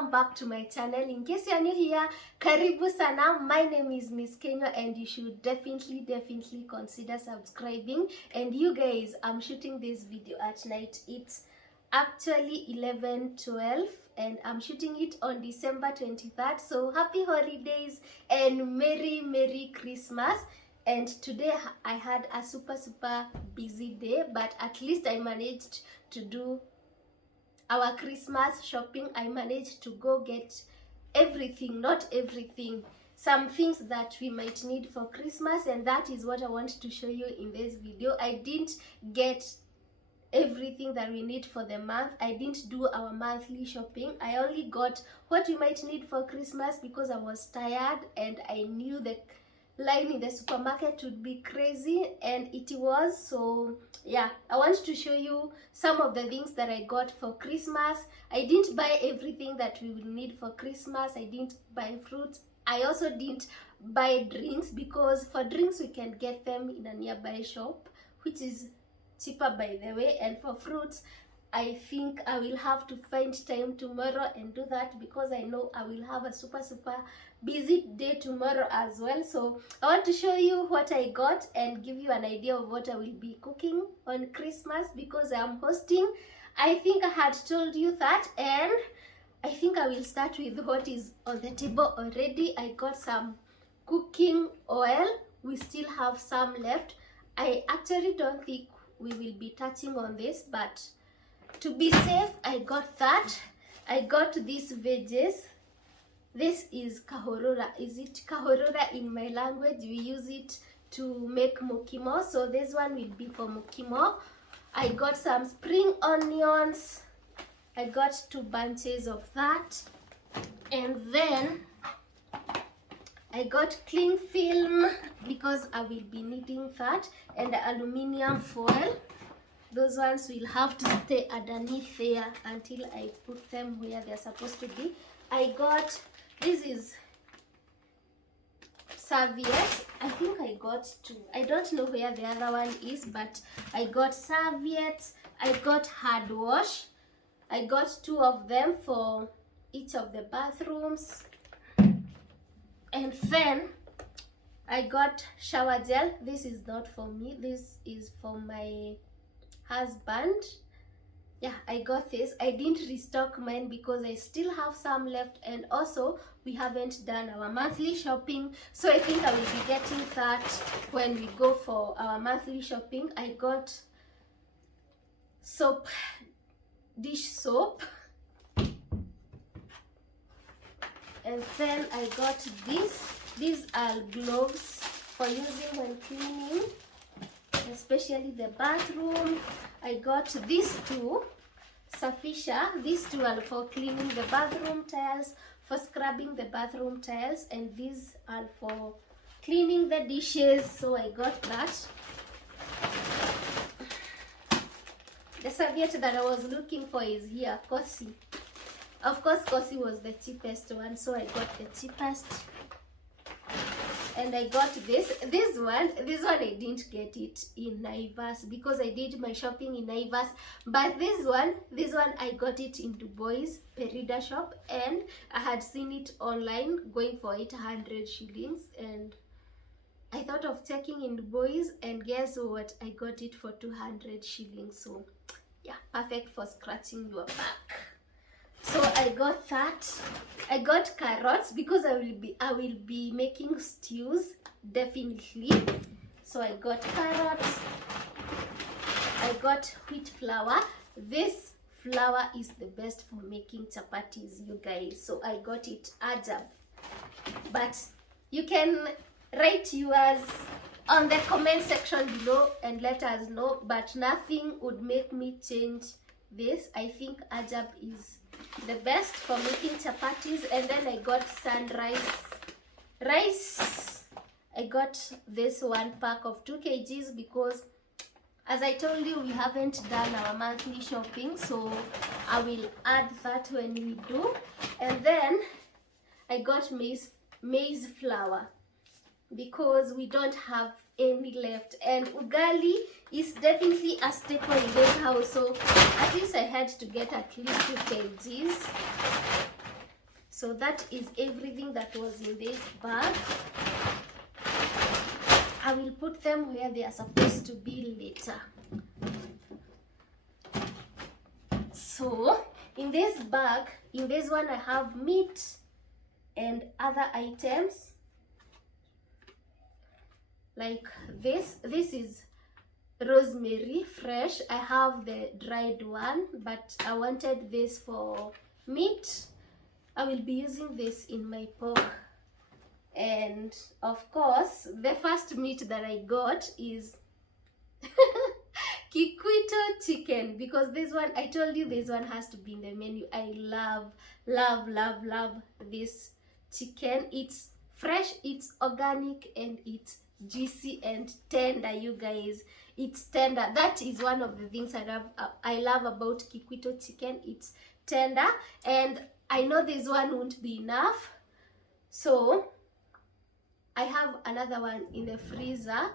welcome back to my channel. In case you're new here, karibu sana. My name is Miss Kenya and you should definitely consider subscribing. And you guys, I'm shooting this video at night. It's actually 11:12 and I'm shooting it on December 23rd. So happy holidays and Merry Christmas. And today I had a super busy day, but at least I managed to do our Christmas shopping. I managed to go get everything, not everything, some things that we might need for Christmas, and that is what I want to show you in this video. I didn't get everything that we need for the month. I didn't do our monthly shopping. I only got what we might need for Christmas because I was tired and I knew the line in the supermarket would be crazy, and it was. So yeah, I want to show you some of the things that I got for Christmas. I didn't buy everything that we will need for Christmas. I didn't buy fruits. I also didn't buy drinks because for drinks we can get them in a nearby shop, which is cheaper by the way. And for fruits, I think I will have to find time tomorrow and do that because I know I will have a super busy day tomorrow as well. So I want to show you what I got and give you an idea of what I will be cooking on Christmas because I am hosting. I think I had told you that, and I think I will start with what is on the table already. I got some cooking oil. We still have some left. I actually don't think we will be touching on this, but to be safe, I got that. I got these veggies. This is kahorora. Is it kahorora in my language? We use it to make mukimo. So this one will be for mukimo. I got some spring onions. I got 2 bunches of that. And then I got cling film because I will be needing that. And the aluminium foil. Those ones will have to stay underneath there until I put them where they're supposed to be. I got, this is serviette. I think I got 2. I don't know where the other one is, but I got serviettes. I got hard wash. I got 2 of them for each of the bathrooms. And then I got shower gel. This is not for me. This is for my husband. Yeah, I got this. I didn't restock mine because I still have some left, and also we haven't done our monthly shopping, so I think I will be getting that when we go for our monthly shopping. I got soap, dish soap, and then I got these are gloves for using when cleaning, especially the bathroom. I got these 2 Safisha. These 2 are for cleaning the bathroom tiles, for scrubbing the bathroom tiles, and these are for cleaning the dishes. So I got that. The serviette that I was looking for is here, Kosi. Of course, Kosi was the cheapest one, so I got the cheapest. And I got this one I didn't get it in Naivas because I did my shopping in Naivas, but this one I got it in Du Bois Perida shop, and I had seen it online going for 800 shillings, and I thought of checking in Du Bois, and guess what, I got it for 200 shillings. So yeah, perfect for scratching your back. So I got that. I got carrots because I will be making stews definitely. So I got carrots. I got wheat flour. This flour is the best for making chapatis, you guys. So I got it Ajab. But you can write yours on the comment section below and let us know. But nothing would make me change this. I think Ajab is the best for making chapatis. And then I got sunrise rice. I got this 1 pack of 2 kgs because, as I told you, we haven't done our monthly shopping, so I will add that when we do. And then I got maize flour because we don't have any left, and ugali is definitely a staple in this house, so at least I had to get at least 2 kgs. So that is everything that was in this bag. I will put them where they are supposed to be later. So in this bag, in this one, I have meat and other items like this. This is rosemary fresh. I have the dried one, but I wanted this for meat. I will be using this in my pork. And of course, the first meat that I got is Kikuito chicken, because this one, I told you this one has to be in the menu. I love this chicken. It's fresh, it's organic, and it's juicy and tender, you guys. It's tender. That is one of the things I love about Kikuito chicken. It's tender, and I know this one won't be enough, so I have another one in the freezer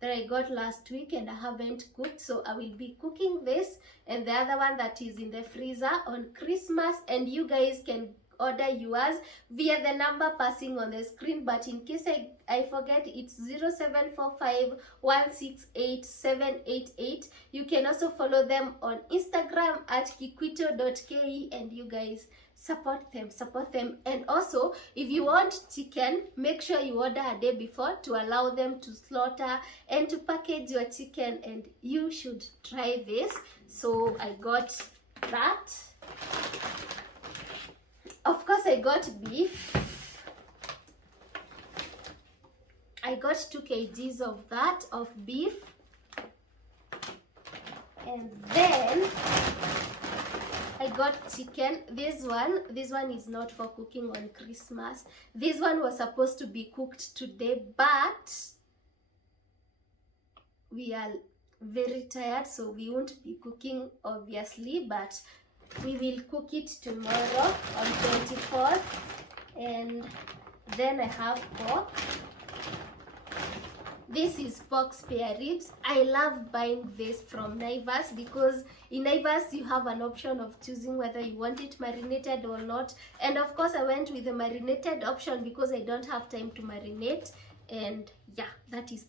that I got last week and I haven't cooked, so I will be cooking this and the other one that is in the freezer on Christmas. And you guys can order yours via the number passing on the screen, but in case I forget, it's 0745168788. You can also follow them on Instagram at kikuito.ke, and you guys support them. And also, if you want chicken, make sure you order a day before to allow them to slaughter and to package your chicken, and you should try this. So I got that. Of course, I got beef. I got 2 kgs of that, of beef. And then I got chicken. This one is not for cooking on Christmas. This one was supposed to be cooked today, but we are very tired, so we won't be cooking, obviously, but we will cook it tomorrow on 24th. And then I have pork. This is pork spare ribs. I love buying this from Naivas, because in Naivas you have an option of choosing whether you want it marinated or not. And of course I went with the marinated option because I don't have time to marinate. And yeah, that is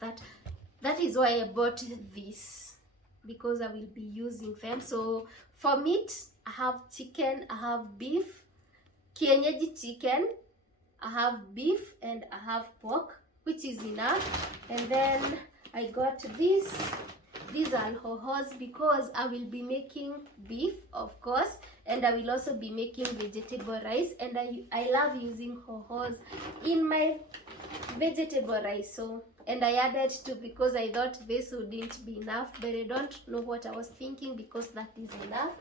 why I bought this, because I will be using them. So for meat, I have chicken, I have beef, kienyeji chicken, I have beef, and I have pork, which is enough. And then I got this. These are hohos, because I will be making beef, of course, and I will also be making vegetable rice, and I love using hohos in my vegetable rice. So, and I added 2 because I thought this wouldn't be enough, but I don't know what I was thinking, because that is enough,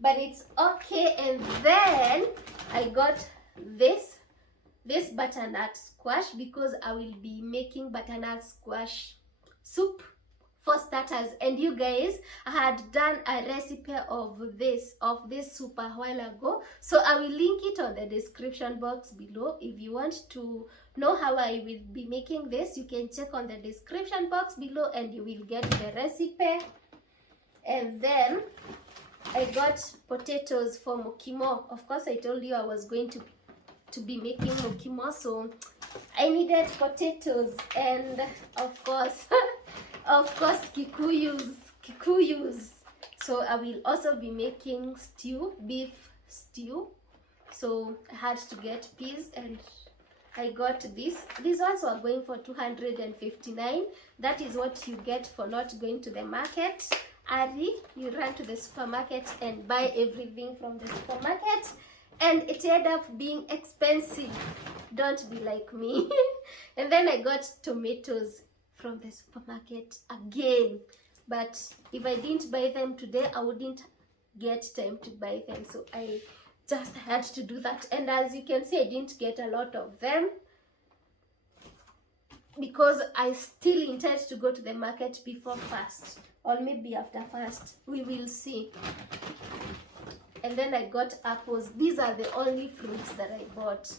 but it's okay. And then I got this butternut squash, because I will be making butternut squash soup for starters. And you guys, I had done a recipe of this soup a while ago, so I will link it on the description box below. If you want to know how I will be making this, you can check on the description box below and you will get the recipe. And then I got potatoes for mokimo. Of course, I told you I was going to be making mokimo, so I needed potatoes, and of course kikuyus. So I will also be making beef stew, so I had to get peas, and I got these ones were going for 259. That is what you get for not going to the market. You run to the supermarket and buy everything from the supermarket, and it ended up being expensive. Don't be like me. And then I got tomatoes from the supermarket again, but if I didn't buy them today, I wouldn't get time to buy them, so I just had to do that. And as you can see, I didn't get a lot of them, because I still intend to go to the market before fast, or maybe after fast, we will see. And then I got apples. These are the only fruits that I bought,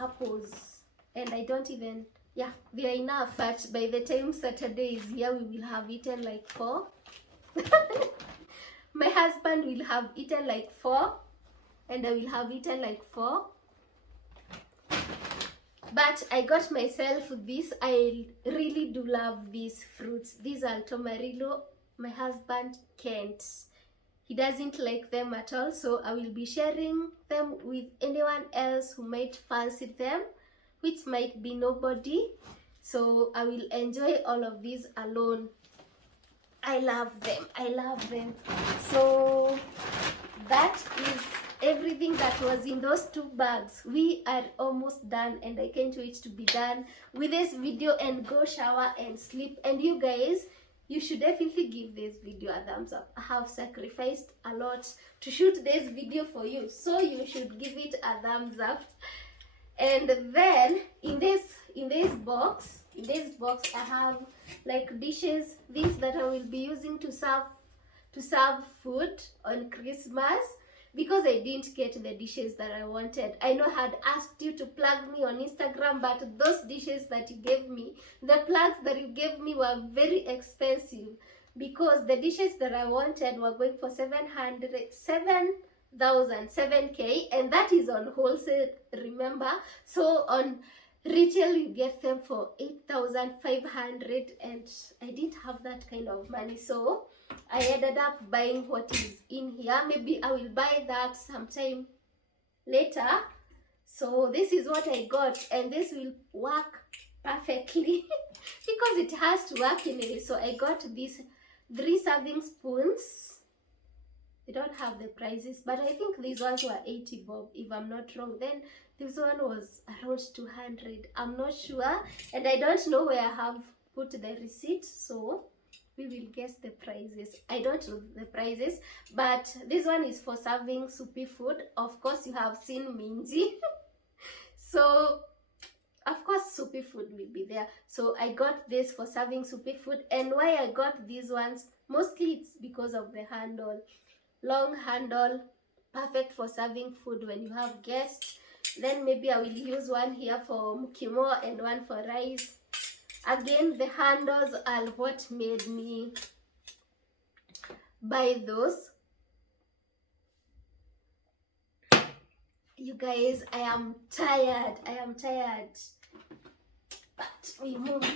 apples. And I don't even, yeah, they are enough, but by the time Saturday is here, we will have eaten like 4. My husband will have eaten like 4, and I will have eaten like 4. But I got myself this. I really do love these fruits. These are tomarillo. My husband can't. He doesn't like them at all, so I will be sharing them with anyone else who might fancy them, which might be nobody. So I will enjoy all of these alone. I love them. I love them. So that is everything that was in those 2 bags. We are almost done, and I can't wait to be done with this video and go shower and sleep. And you guys, you should definitely give this video a thumbs up. I have sacrificed a lot to shoot this video for you, so you should give it a thumbs up. And then in this box I have like dishes, these that I will be using to serve food on Christmas, because I didn't get the dishes that I wanted. I know I had asked you to plug me on Instagram, but those dishes that you gave me, the plugs that you gave me were very expensive, because the dishes that I wanted were going for 7,007K, and that is on wholesale, remember. So on retail you get them for 8,500, and I didn't have that kind of money, so I ended up buying what is in here. Maybe I will buy that sometime later. So this is what I got, and this will work perfectly because it has to work anyway. So I got these 3 serving spoons. They don't have the prices, but I think these ones were 80 bob, if I'm not wrong. Then this one was around 200. I'm not sure, and I don't know where I have put the receipt, so we will guess the prices. I don't know the prices, but this one is for serving soupy food. Of course, you have seen minji. So of course soupy food will be there. So I got this for serving soupy food. And why I got these ones, mostly it's because of the handle. Long handle, perfect for serving food when you have guests. Then maybe I will use one here for mukimo and one for rice. Again, the handles are what made me buy those. You guys, I am tired. But we move.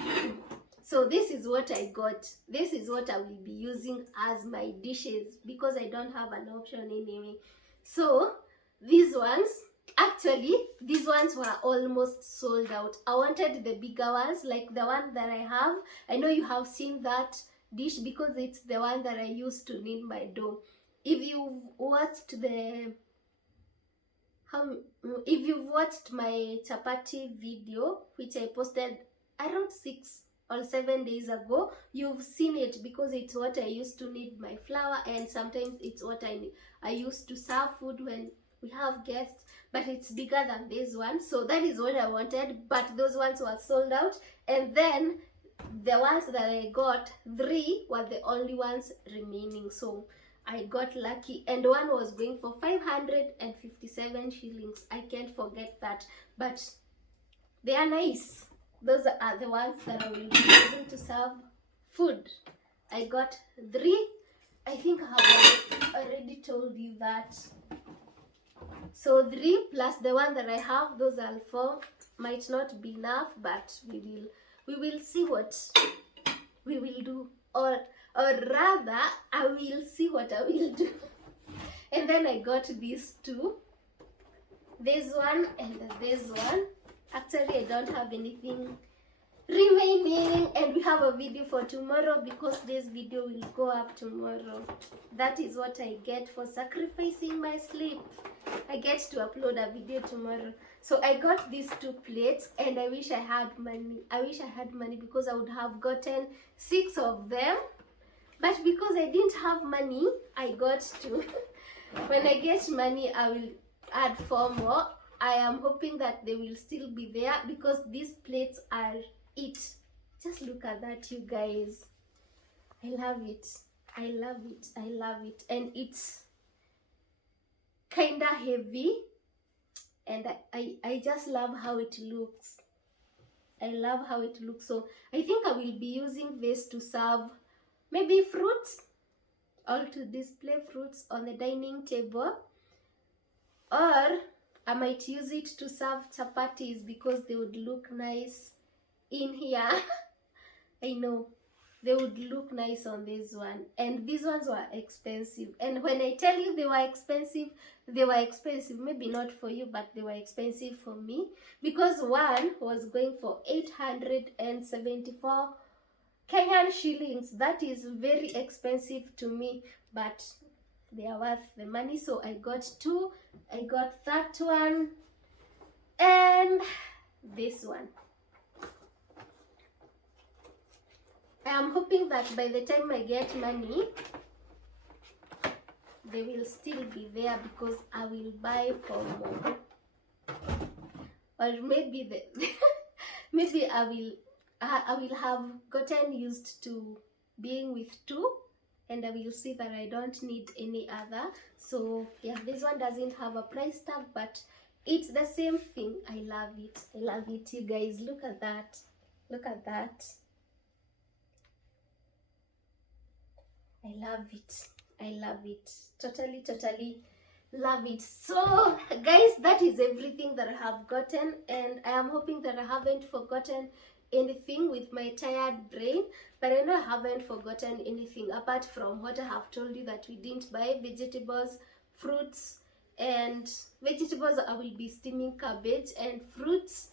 So this is what I got. This is what I will be using as my dishes, because I don't have an option anyway. So these ones, actually these ones were almost sold out. I wanted the bigger ones, like the one that I have. I know you have seen that dish because it's the one that I used to knead my dough. If you've watched my chapati video, which I posted around 6 or 7 days ago, you've seen it, because it's what I used to knead my flour, and sometimes it's what I used to serve food when we have guests, but it's bigger than this one. So that is what I wanted, but those ones were sold out. And then the ones that I got, 3 were the only ones remaining. So I got lucky, and one was going for 557 shillings. I can't forget that, but they are nice. Those are the ones that I will be using to serve food. I got 3. I think I have already told you that. So 3 plus the one that I have, those are 4. Might not be enough, but we will see what we will do, or rather I will see what I will do. And then I got these 2, this one and this one. Actually, I don't have anything remaining, and we have a video for tomorrow, because this video will go up tomorrow. That is what I get for sacrificing my sleep. I get to upload a video tomorrow. So I got these 2 plates, and I wish I had money. Because I would have gotten 6 of them, but because I didn't have money, I got 2. When I get money, I will add 4 more. I am hoping that they will still be there, because these plates are it. Just look at that, you guys. I love it. And it's kinda heavy, and I just love how it looks. So I think I will be using this to serve maybe fruits, or to display fruits on the dining table, or I might use it to serve chapatis because they would look nice in here. I know they would look nice on this one, and these ones were expensive. And when I tell you they were expensive, they were expensive. Maybe not for you, but they were expensive for me, because one was going for 874 Kenyan shillings. That is very expensive to me, but they are worth the money. So I got two. I got that one and this one. I am hoping that by the time I get money, they will still be there, because I will buy for more. Or maybe maybe I will have gotten used to being with two, and I will see that I don't need any other. So yeah, this one doesn't have a price tag, but it's the same thing. I love it. I love it, you guys. Look at that. Look at that. I love it. I love it. Totally, totally love it. So guys, that is everything that I have gotten, and I am hoping that I haven't forgotten anything with my tired brain. But I know I haven't forgotten anything apart from what I have told you, that we didn't buy vegetables, fruits, and vegetables I will be steaming cabbage, and fruits,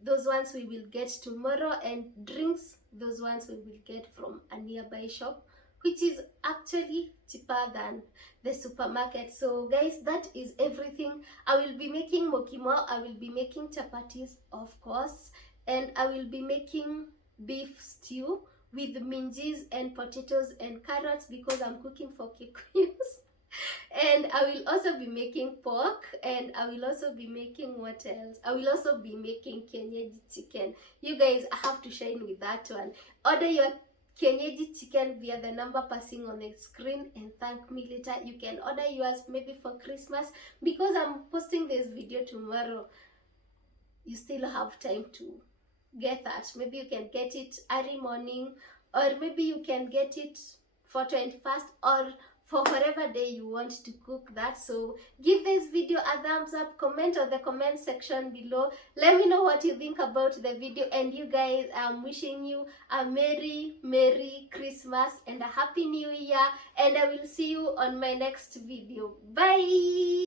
those ones we will get tomorrow, and drinks, those ones we will get from a nearby shop, which is actually cheaper than the supermarket. So guys, that is everything. I will be making mokimo, I will be making chapatis, of course, and I will be making beef stew with minjis and potatoes and carrots, because I'm cooking for Kikuyus. And I will also be making pork, and I will also be making what else? I will also be making kienyeji chicken. You guys, I have to shine with that one. Order your kienyeji chicken via the number passing on the screen and thank me later. You can order yours maybe for Christmas, because I'm posting this video tomorrow. You still have time to get that. Maybe you can get it early morning, or maybe you can get it for 21st, or for whatever day you want to cook that. So give this video a thumbs up, comment on the comment section below, let me know what you think about the video. And you guys, I'm wishing you a merry Christmas and a happy new year, and I will see you on my next video. Bye.